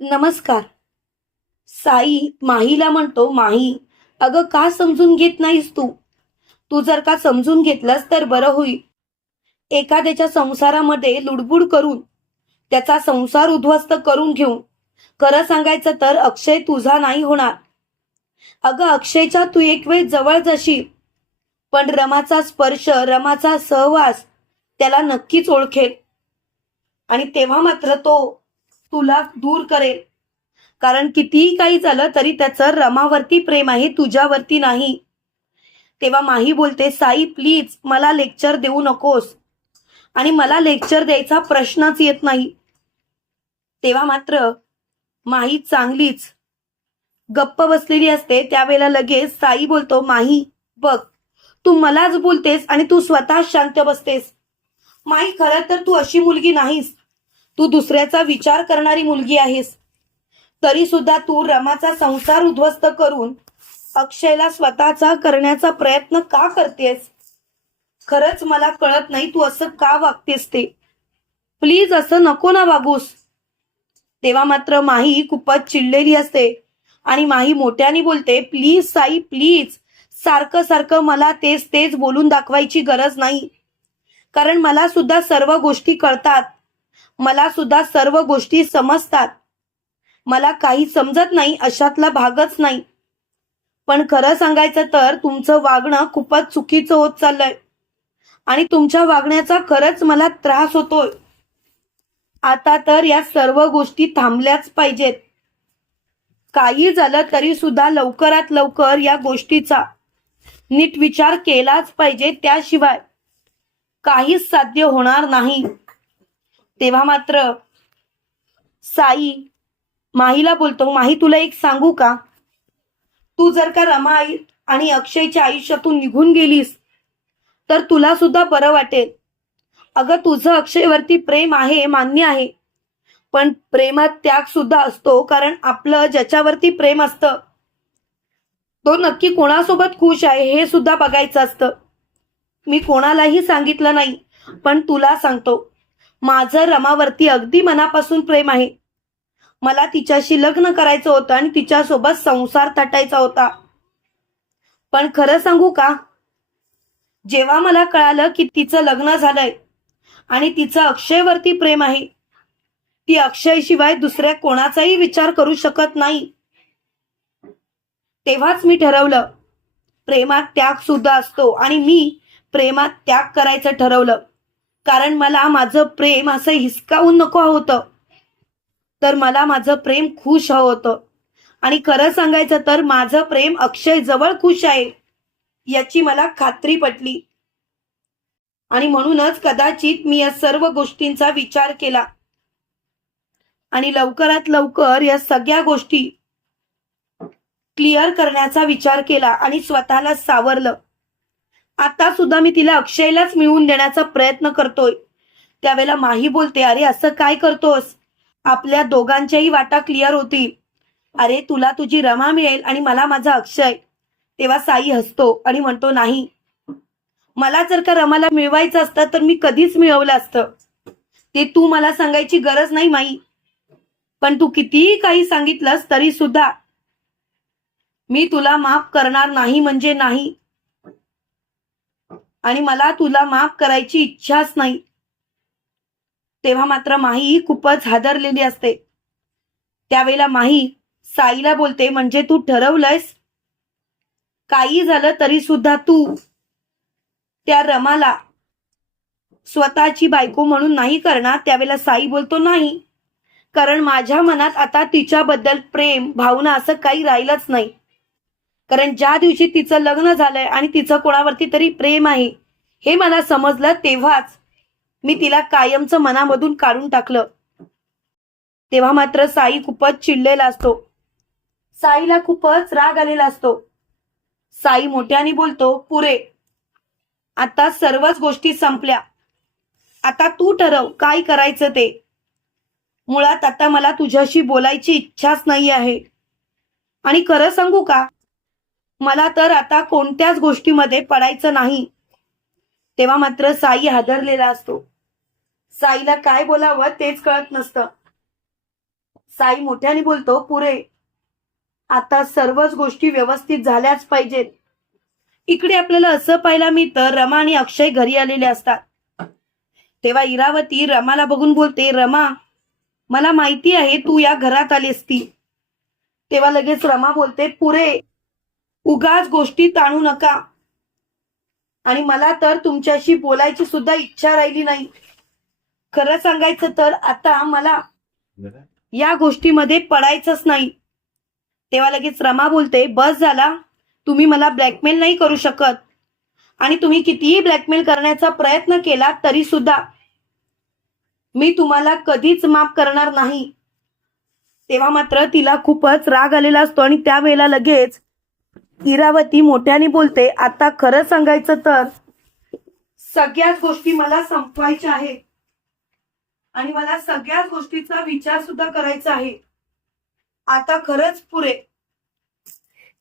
नमस्कार. साई माहीला म्हणतो माही अगं का समजून घेत नाहीस तू? तू जर का समजून घेतलंस तर बरं होईल. एखाद्याच्या संसारामध्ये लुडबुड करून त्याचा संसार उद्ध्वस्त करून घेऊन खरं सांगायचं तर अक्षय तुझा नाही होणार. अगं अक्षयच्या तू एक वेळ जवळ जाशील पण रमाचा स्पर्श रमाचा सहवास त्याला नक्कीच ओळखेल. आणि तेव्हा मात्र तो तुला दूर करेल. कारण कितीही काही झालं तरी त्याचं रमावरती प्रेम आहे तुझ्यावरती नाही. तेव्हा माही बोलते साई प्लीज मला लेक्चर देऊ नकोस. आणि मला लेक्चर द्यायचा प्रश्नच येत नाही. तेव्हा मात्र माही चांगलीच गप्प बसलेली असते. त्यावेळेला लगेच साई बोलतो माही बघ तू मलाच बोलतेस आणि तू स्वतः शांत बसतेस. माही खरं तर तू अशी मुलगी नाहीस. तू दुसऱ्याचा विचार करणारी मुलगी आहेस. तरी सुद्धा तू रमाचा संसार उद्ध्वस्त करून अक्षयला स्वतःचा करण्याचा प्रयत्न का करतेस? खरंच मला कळत नाही तू असं का वागतेस ते. प्लीज असं नको ना वागूस. तेव्हा मात्र माही खूपच चिडलेली असते आणि माही मोठ्याने बोलते प्लीज साई प्लीज. सारखं सारखं मला तेच तेच बोलून दाखवायची गरज नाही. कारण मला सुद्धा सर्व गोष्टी कळतात. मला सुद्धा सर्व गोष्टी समजतात. मला काही समजत नाही अशातला भागच नाही. पण खरं सांगायचं तर तुमचं वागणं खूपच चुकीचं होत चाललंय. आणि तुमच्या वागण्याचा खरंच मला त्रास होतोय. आता तर या सर्व गोष्टी थांबल्याच पाहिजेत. काही झालं तरी सुद्धा लवकरात लवकर या गोष्टीचा नीट विचार केलाच पाहिजे त्याशिवाय काहीच साध्य होणार नाही. तेव्हा मात्र साई माहीला बोलतो माही तुला एक सांगू का? तू जर का रमा आई आणि अक्षयच्या आयुष्यातून निघून गेलीस तर तुला सुद्धा बरं वाटेल. अगं तुझं अक्षयवरती प्रेम आहे मान्य आहे. पण प्रेमात त्याग सुद्धा असतो कारण आपलं ज्याच्यावरती प्रेम असतं तो नक्की कोणासोबत खुश आहे हे सुद्धा बघायचं असतं. मी कोणालाही सांगितलं नाही पण तुला सांगतो. माझं रमावरती अगदी मनापासून प्रेम आहे. मला तिच्याशी लग्न करायचं होतं आणि तिच्यासोबत संसार थाटायचा होता. पण खरं सांगू का? जेव्हा मला कळालं की तिचं लग्न झालंय आणि तिचं अक्षयवरती प्रेम आहे ती अक्षयशिवाय दुसऱ्या कोणाचाही विचार करू शकत नाही. तेव्हाच मी ठरवलं प्रेमात त्याग सुद्धा असतो आणि मी प्रेमात त्याग करायचं ठरवलं. कारण मला माझं प्रेम असं हिसकावून नको होतं. तर मला माझं प्रेम खुश हवं होतं. आणि खरं सांगायचं तर माझं प्रेम अक्षय जवळ खुश आहे याची मला खात्री पटली. आणि म्हणूनच कदाचित मी या सर्व गोष्टींचा विचार केला. आणि लवकरात लवकर या सगळ्या गोष्टी क्लिअर करण्याचा विचार केला आणि स्वतःला सावरलं. आता सुद्धा मी तिला अक्षयलाच मिळवून देण्याचा प्रयत्न करतोय. त्यावेळेला माही बोलते अरे असं काय करतोस? आपल्या दोघांच्याही वाटा क्लिअर होतील. अरे तुला तुझी रमा मिळेल आणि मला माझा अक्षय. तेव्हा साई हसतो आणि म्हणतो नाही. मला जर का रमाला मिळवायचं असतं तर मी कधीच मिळवलं असतं. ते तू मला सांगायची गरज नाही माई. पण तू कितीही काही सांगितलंस तरी सुद्धा मी तुला माफ करणार नाही म्हणजे नाही. आणि मला तुला माफ करायची इच्छाच नाही. तेव्हा मात्र माही खूपच हादरलेली असते. त्यावेळेला माही साईला बोलते म्हणजे तू ठरवलंयस? काही झालं तरी सुद्धा तू त्या रमाला स्वतःची बायको म्हणून नाही करणार? त्यावेळेला साई बोलतो नाही. कारण माझ्या मनात आता तिच्याबद्दल प्रेम भावना असं काही राहिलंच नाही. कारण ज्या दिवशी तिचं लग्न झालंय आणि तिचं कोणावरती तरी प्रेम आहे हे मला समजलं तेव्हाच मी तिला कायमचं मनामधून काढून टाकलं. तेव्हा मात्र साई खूपच चिडलेला असतो. साईला खूपच राग आलेला असतो. साई मोठ्याने बोलतो पुरे आता सर्वच गोष्टी संपल्या. आता तू ठरव काय करायचं ते? मुळात आता मला तुझ्याशी बोलायची इच्छाच नाही आहे. आणि खरं सांगू का? मला तर आता कोणत्याच गोष्टीमध्ये पडायचं नाही. तेव्हा मात्र साई हादरलेला असतो. साईला काय बोलावं तेच कळत नसतं. साई मोठ्याने बोलतो पुरे आता सर्वच गोष्टी व्यवस्थित झाल्याच पाहिजेत. इकडे आपल्याला असं पाहायला मिळतं रमा आणि अक्षय घरी आलेले असतात. तेव्हा इरावती रमाला बघून बोलते रमा मला माहिती आहे तू या घरात आलीस ती तेव्हा लगेच रमा बोलते पुरे उगाच गोष्टी ताणू नका. आणि मला तर तुमच्याशी बोलायची सुद्धा इच्छा राहिली नाही. खरं सांगायचं तर आता मला या गोष्टीमध्ये पडायचंच नाही. तेव्हा लगेच रमा बोलते बस झाला. तुम्ही मला ब्लॅकमेल नाही करू शकत. आणि तुम्ही कितीही ब्लॅकमेल करण्याचा प्रयत्न केला तरी सुद्धा मी तुम्हाला कधीच माफ करणार नाही. तेव्हा मात्र तिला खूपच राग आलेला असतो आणि त्यावेळेला लगेच इरावती मोठ्याने बोलते आता खरं सांगायचं तर सगळ्याच गोष्टी मला संपवायच्या आहेत. आणि मला सगळ्याच गोष्टीचा विचार सुद्धा करायचा आहे. आता खरंच पुरे.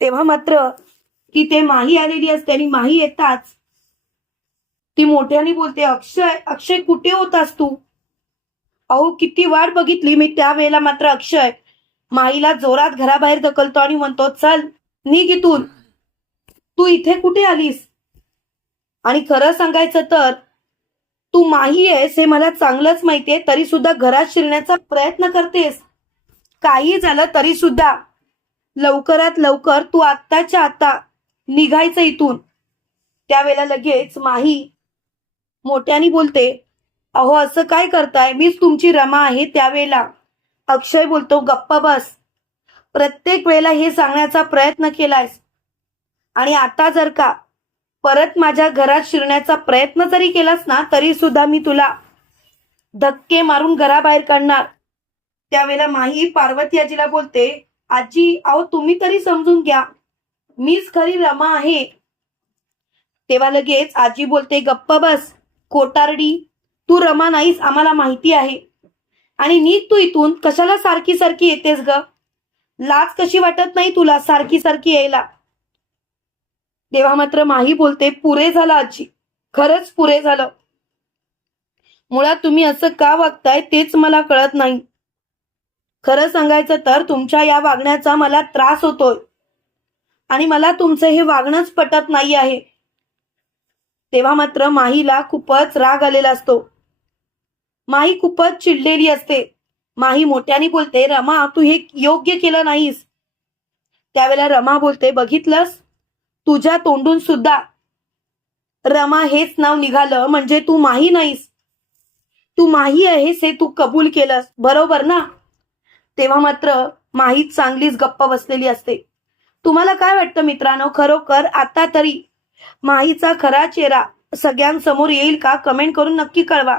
तेव्हा मात्र की ते माही आलेली असते आणि माही येताच. ती मोठ्याने बोलते अक्षय अक्षय कुठे होतास तू? अहो किती वाट बघितली मी त्यावेळेला मात्र अक्षय. माईला जोरात घराबाहेर ढकलतो आणि म्हणतो चल निघ इथून. तू इथे कुठे आलीस? आणि खरं सांगायचं तर तू माही आहेस हे मला चांगलंच माहितीये तरी सुद्धा घरात शिरण्याचा प्रयत्न करतेस. काही झालं तरी सुद्धा लवकरात लवकर तू आत्ताच्या आता निघायचं इथून. त्यावेळेला लगेच माही मोठ्याने बोलते अहो असं काय करताय? मीच तुमची रमा आहे त्यावेळेला. अक्षय बोलतो गप्पा बस. प्रत्येक वेळेला हे सांगण्याचा प्रयत्न केलायस. आणि आता जर का परत माझ्या घरात शिरण्याचा प्रयत्न जरी केलास ना तरी सुद्धा मी तुला धक्के मारून घराबाहेर काढणार. त्यावेळेला माही पार्वती आजीला बोलते आजी अहो तुम्ही तरी समजून घ्या. मीच खरी रमा आहे. तेव्हा लगेच आजी बोलते गप्प बस कोटारडी तू रमा नाहीस आम्हाला माहिती आहे. आणि नीट तू इथून कशाला सारखी सारखी येतेस ग? लाज कशी वाटत नाही तुला? सारखी सारखी यायला. तेव्हा मात्र माही बोलते पुरे झालं आजी. खरंच पुरे झालं. मुळात तुम्ही असं का वागताय तेच मला कळत नाही. खरं सांगायचं तर तुमच्या या वागण्याचा मला त्रास होतोय. आणि मला तुमचं हे वागणंच पटत नाही आहे. तेव्हा मात्र माहीला खूपच राग आलेला असतो. माही खूपच चिडलेली असते. माही मोठ्याने बोलते रमा तू हे योग्य केलं नाहीस. त्यावेळेला रमा बोलते बघितलंस? तुझ्या तोंडून सुद्धा रमा हेच नाव निघालं म्हणजे तू माही नाहीस. तू माही आहेस हे तू कबूल केलंस बरोबर ना? तेव्हा मात्र माही चांगलीच गप्प बसलेली असते. तुम्हाला काय वाटतं मित्रांनो? खरोखर आता तरी माहीचा खरा चेहरा सगळ्यांसमोर येईल का? कमेंट करून नक्की कळवा.